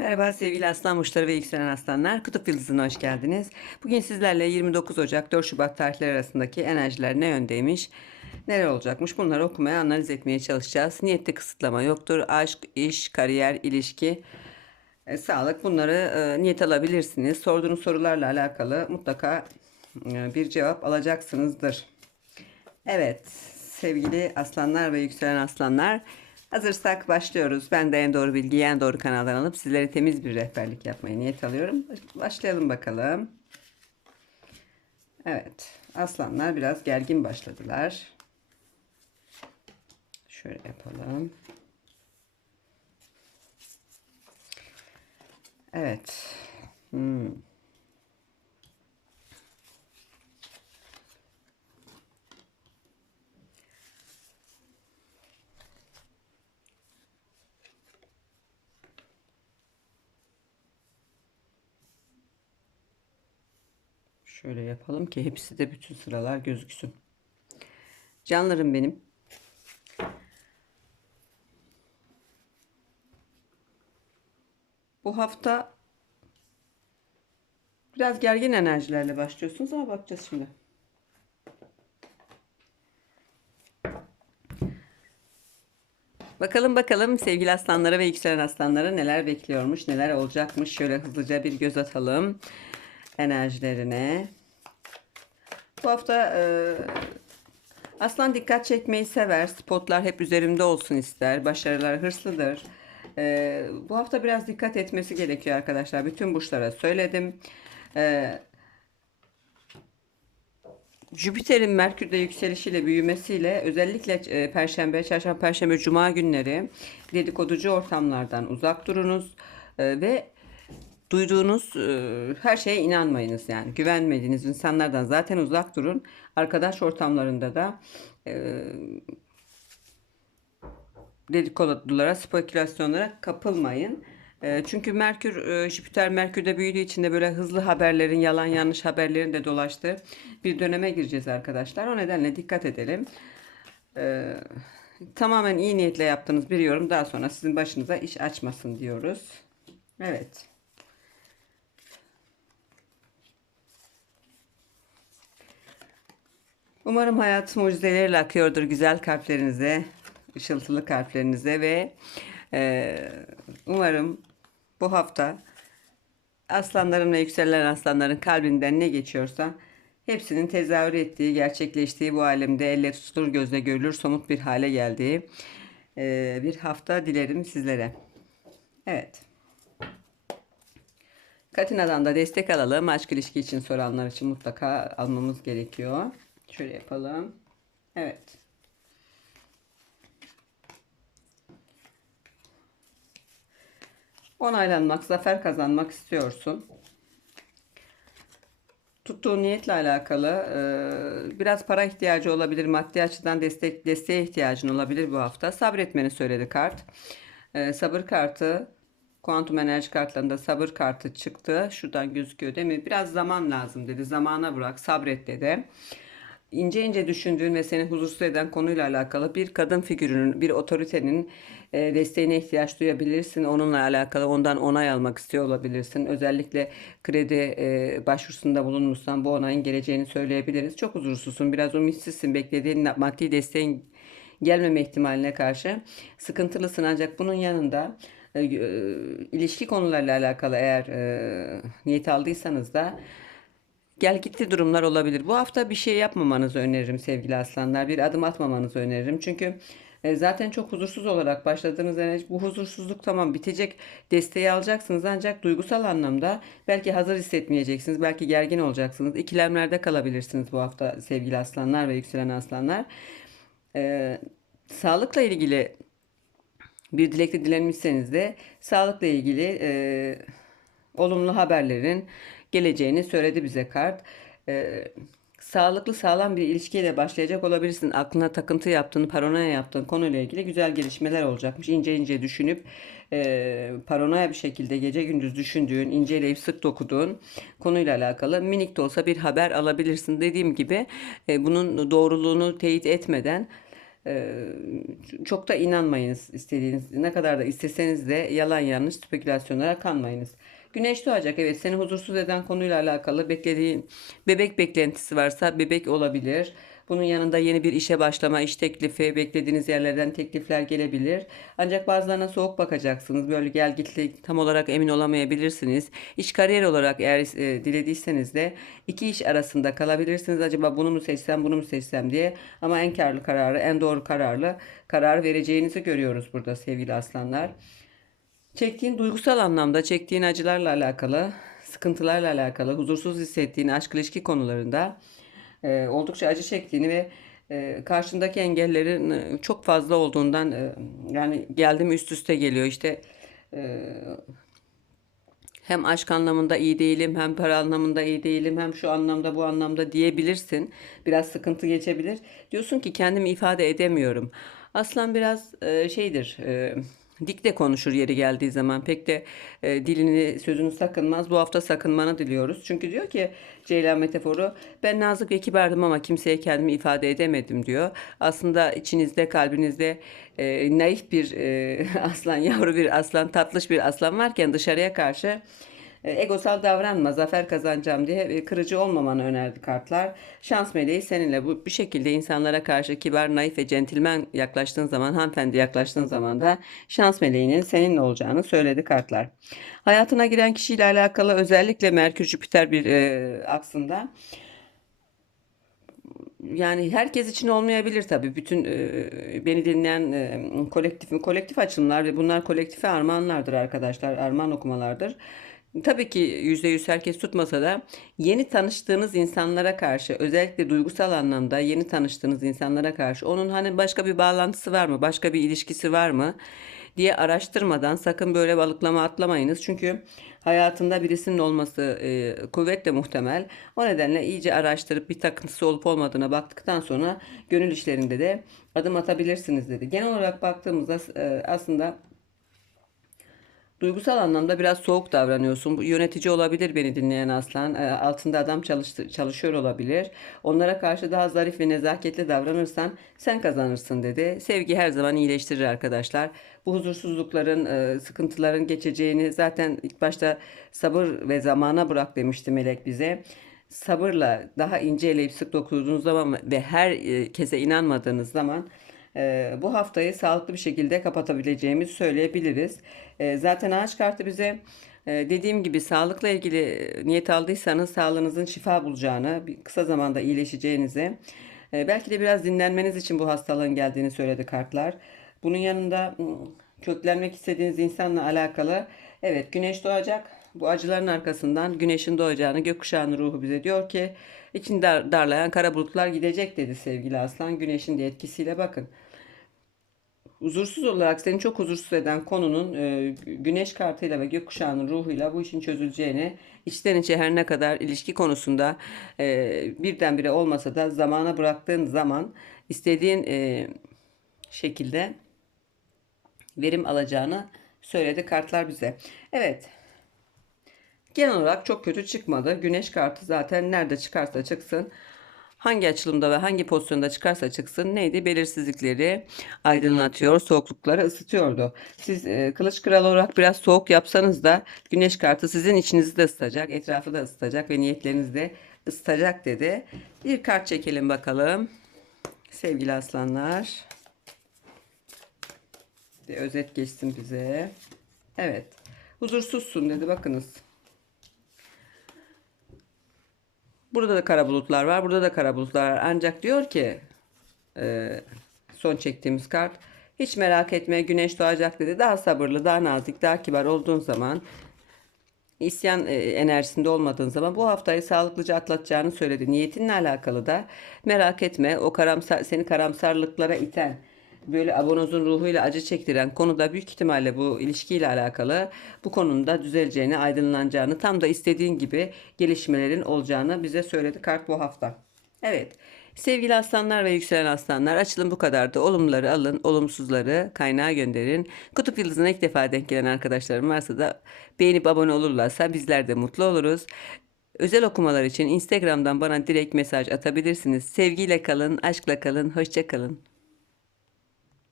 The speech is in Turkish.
Merhaba sevgili aslan burçları ve yükselen aslanlar. Kutup Yıldızı'na hoş geldiniz. Bugün sizlerle 29 Ocak 4 Şubat tarihleri arasındaki enerjiler ne yöndeymiş, neler olacakmış bunları okumaya, analiz etmeye çalışacağız. Niyette kısıtlama yoktur. Aşk, iş, kariyer, ilişki, e, sağlık bunları e, niyet alabilirsiniz. Sorduğunuz sorularla alakalı mutlaka e, bir cevap alacaksınızdır. Evet sevgili aslanlar ve yükselen aslanlar hazırsak başlıyoruz. Ben de en doğru bilgiyi en doğru kanaldan alıp sizlere temiz bir rehberlik yapmayı niyet alıyorum. Başlayalım bakalım. Evet aslanlar biraz gergin başladılar. Şöyle yapalım. Evet. Hmm. Şöyle yapalım ki hepsi de bütün sıralar gözüksün. Canlarım benim. Bu hafta biraz gergin enerjilerle başlıyorsunuz ama bakacağız şimdi. Bakalım bakalım sevgili aslanlara ve yükselen aslanlara neler bekliyormuş, neler olacakmış. Şöyle hızlıca bir göz atalım enerjilerine. Bu hafta e, aslan dikkat çekmeyi sever. Spotlar hep üzerimde olsun ister. Başarılar hırslıdır. E, bu hafta biraz dikkat etmesi gerekiyor arkadaşlar. Bütün burçlara söyledim. E, Jüpiter'in Merkür'de yükselişiyle büyümesiyle özellikle e, Perşembe, Çarşamba, Perşembe, Cuma günleri dedikoducu ortamlardan uzak durunuz e, ve duyduğunuz e, her şeye inanmayınız yani güvenmediğiniz insanlardan zaten uzak durun. Arkadaş ortamlarında da e, dedikodulara, spekülasyonlara kapılmayın. E, çünkü Merkür, e, Jüpiter Merkür'de büyüdüğü için de böyle hızlı haberlerin, yalan yanlış haberlerin de dolaştığı bir döneme gireceğiz arkadaşlar. O nedenle dikkat edelim. E, tamamen iyi niyetle yaptığınız bir yorum daha sonra sizin başınıza iş açmasın diyoruz. Evet. Umarım hayat mucizeleriyle akıyordur güzel kalplerinize, ışıltılı kalplerinize ve e, umarım bu hafta aslanların ve yükselen aslanların kalbinden ne geçiyorsa hepsinin tezahür ettiği, gerçekleştiği bu alemde elle tutulur, gözle görülür, somut bir hale geldiği e, bir hafta dilerim sizlere. Evet. Katina'dan da destek alalım. Aşk ilişki için soranlar için mutlaka almamız gerekiyor. Şöyle yapalım. Evet. Onaylanmak, zafer kazanmak istiyorsun. Tuttuğun niyetle alakalı e, biraz para ihtiyacı olabilir. Maddi açıdan destek desteğe ihtiyacın olabilir bu hafta. Sabretmeni söyledi kart. E, sabır kartı kuantum enerji kartlarında sabır kartı çıktı. Şuradan gözüküyor değil mi? Biraz zaman lazım dedi. Zamana bırak, sabret dedi ince ince düşündüğün ve seni huzursuz eden konuyla alakalı bir kadın figürünün, bir otoritenin e, desteğine ihtiyaç duyabilirsin. Onunla alakalı ondan onay almak istiyor olabilirsin. Özellikle kredi e, başvurusunda bulunmuşsan bu onayın geleceğini söyleyebiliriz. Çok huzursuzsun, biraz umitsizsin. Beklediğin maddi desteğin gelmeme ihtimaline karşı sıkıntılısın. Ancak bunun yanında e, ilişki konularıyla alakalı eğer niyet aldıysanız da gel gitti durumlar olabilir. Bu hafta bir şey yapmamanızı öneririm sevgili aslanlar. Bir adım atmamanızı öneririm. Çünkü e, zaten çok huzursuz olarak başladığınız enerji bu huzursuzluk tamam bitecek desteği alacaksınız ancak duygusal anlamda belki hazır hissetmeyeceksiniz belki gergin olacaksınız ikilemlerde kalabilirsiniz bu hafta sevgili aslanlar ve yükselen aslanlar ee, sağlıkla ilgili bir dilekte dilenmişseniz de sağlıkla ilgili e, olumlu haberlerin geleceğini söyledi bize kart. Ee, sağlıklı sağlam bir ilişkiye de başlayacak olabilirsin. Aklına takıntı yaptığın, paranoya yaptığın konuyla ilgili güzel gelişmeler olacakmış. İnce ince düşünüp e, paranoya bir şekilde gece gündüz düşündüğün, inceleyip sık dokuduğun konuyla alakalı minik de olsa bir haber alabilirsin. Dediğim gibi e, bunun doğruluğunu teyit etmeden e, çok da inanmayınız istediğiniz ne kadar da isteseniz de yalan yanlış spekülasyonlara kanmayınız. Güneş doğacak evet seni huzursuz eden konuyla alakalı beklediğin bebek beklentisi varsa bebek olabilir. Bunun yanında yeni bir işe başlama, iş teklifi, beklediğiniz yerlerden teklifler gelebilir. Ancak bazılarına soğuk bakacaksınız. Böyle gel gitli tam olarak emin olamayabilirsiniz. İş kariyer olarak eğer e, dilediyseniz de iki iş arasında kalabilirsiniz. Acaba bunu mu seçsem, bunu mu seçsem diye. Ama en karlı kararı, en doğru kararlı karar vereceğinizi görüyoruz burada sevgili aslanlar. Çektiğin duygusal anlamda çektiğin acılarla alakalı, sıkıntılarla alakalı, huzursuz hissettiğin aşk ilişki konularında e, oldukça acı çektiğini ve e, karşındaki engellerin e, çok fazla olduğundan e, yani geldi mi üst üste geliyor. İşte e, hem aşk anlamında iyi değilim hem para anlamında iyi değilim hem şu anlamda bu anlamda diyebilirsin. Biraz sıkıntı geçebilir. Diyorsun ki kendimi ifade edemiyorum. Aslan biraz e, şeydir e, dik de konuşur yeri geldiği zaman. Pek de e, dilini sözünü sakınmaz. Bu hafta sakınmanı diliyoruz. Çünkü diyor ki Ceylan metaforu ben nazik ve kibardım ama kimseye kendimi ifade edemedim diyor. Aslında içinizde kalbinizde e, naif bir e, aslan yavru bir aslan tatlış bir aslan varken dışarıya karşı egosal davranma, zafer kazanacağım diye e, kırıcı olmamanı önerdi kartlar. Şans meleği seninle bu bir şekilde insanlara karşı kibar, naif ve centilmen yaklaştığın zaman, hanımefendi yaklaştığın zaman da şans meleğinin seninle olacağını söyledi kartlar. Hayatına giren kişiyle alakalı özellikle Merkür Jüpiter bir e, aksında yani herkes için olmayabilir tabii. Bütün e, beni dinleyen e, kolektif kolektif açılımlar ve bunlar kolektife armağanlardır arkadaşlar. Armağan okumalardır. Tabii ki %100 herkes tutmasa da yeni tanıştığınız insanlara karşı özellikle duygusal anlamda yeni tanıştığınız insanlara karşı onun hani başka bir bağlantısı var mı? Başka bir ilişkisi var mı? diye araştırmadan sakın böyle balıklama atlamayınız. Çünkü hayatında birisinin olması e, kuvvetle muhtemel. O nedenle iyice araştırıp bir takıntısı olup olmadığına baktıktan sonra gönül işlerinde de adım atabilirsiniz dedi. Genel olarak baktığımızda e, aslında Duygusal anlamda biraz soğuk davranıyorsun. Yönetici olabilir beni dinleyen aslan. E, altında adam çalıştı, çalışıyor olabilir. Onlara karşı daha zarif ve nezaketli davranırsan sen kazanırsın dedi. Sevgi her zaman iyileştirir arkadaşlar. Bu huzursuzlukların, e, sıkıntıların geçeceğini zaten ilk başta sabır ve zamana bırak demişti melek bize sabırla daha ince eleyip sık dokuduğunuz zaman ve her e, kese inanmadığınız zaman e, bu haftayı sağlıklı bir şekilde kapatabileceğimizi söyleyebiliriz. E, zaten ağaç kartı bize e, dediğim gibi sağlıkla ilgili niyet aldıysanız sağlığınızın şifa bulacağını, kısa zamanda iyileşeceğinizi, e, belki de biraz dinlenmeniz için bu hastalığın geldiğini söyledi kartlar. Bunun yanında köklenmek istediğiniz insanla alakalı evet güneş doğacak. Bu acıların arkasından güneşin doğacağını gökkuşağının ruhu bize diyor ki için dar, darlayan kara bulutlar gidecek dedi sevgili aslan. Güneşin de etkisiyle bakın. Huzursuz olarak seni çok huzursuz eden konunun e, güneş kartıyla ve gökkuşağının ruhuyla bu işin çözüleceğini içten içe her ne kadar ilişki konusunda e, birdenbire olmasa da zamana bıraktığın zaman istediğin e, şekilde verim alacağını söyledi kartlar bize. Evet. Genel olarak çok kötü çıkmadı. Güneş kartı zaten nerede çıkarsa çıksın hangi açılımda ve hangi pozisyonda çıkarsa çıksın neydi belirsizlikleri aydınlatıyor, soğuklukları ısıtıyordu. Siz e, kılıç kralı olarak biraz soğuk yapsanız da güneş kartı sizin içinizi de ısıtacak, etrafı da ısıtacak ve niyetlerinizi de ısıtacak dedi. Bir kart çekelim bakalım. Sevgili aslanlar. Bir özet geçsin bize. Evet. Huzursuzsun dedi bakınız. Burada da kara bulutlar var. Burada da kara bulutlar var. Ancak diyor ki e, son çektiğimiz kart hiç merak etme güneş doğacak dedi. Daha sabırlı, daha nazik, daha kibar olduğun zaman isyan e, enerjisinde olmadığın zaman bu haftayı sağlıklıca atlatacağını söyledi. Niyetinle alakalı da merak etme o karamsar, seni karamsarlıklara iten böyle abonozun ruhuyla acı çektiren konuda büyük ihtimalle bu ilişkiyle alakalı bu konunun da düzeleceğini, aydınlanacağını, tam da istediğin gibi gelişmelerin olacağını bize söyledi kart bu hafta. Evet. Sevgili aslanlar ve yükselen aslanlar açılım bu kadardı. Olumluları alın, olumsuzları kaynağa gönderin. Kutup yıldızına ilk defa denk gelen arkadaşlarım varsa da beğenip abone olurlarsa bizler de mutlu oluruz. Özel okumalar için Instagram'dan bana direkt mesaj atabilirsiniz. Sevgiyle kalın, aşkla kalın, hoşça kalın.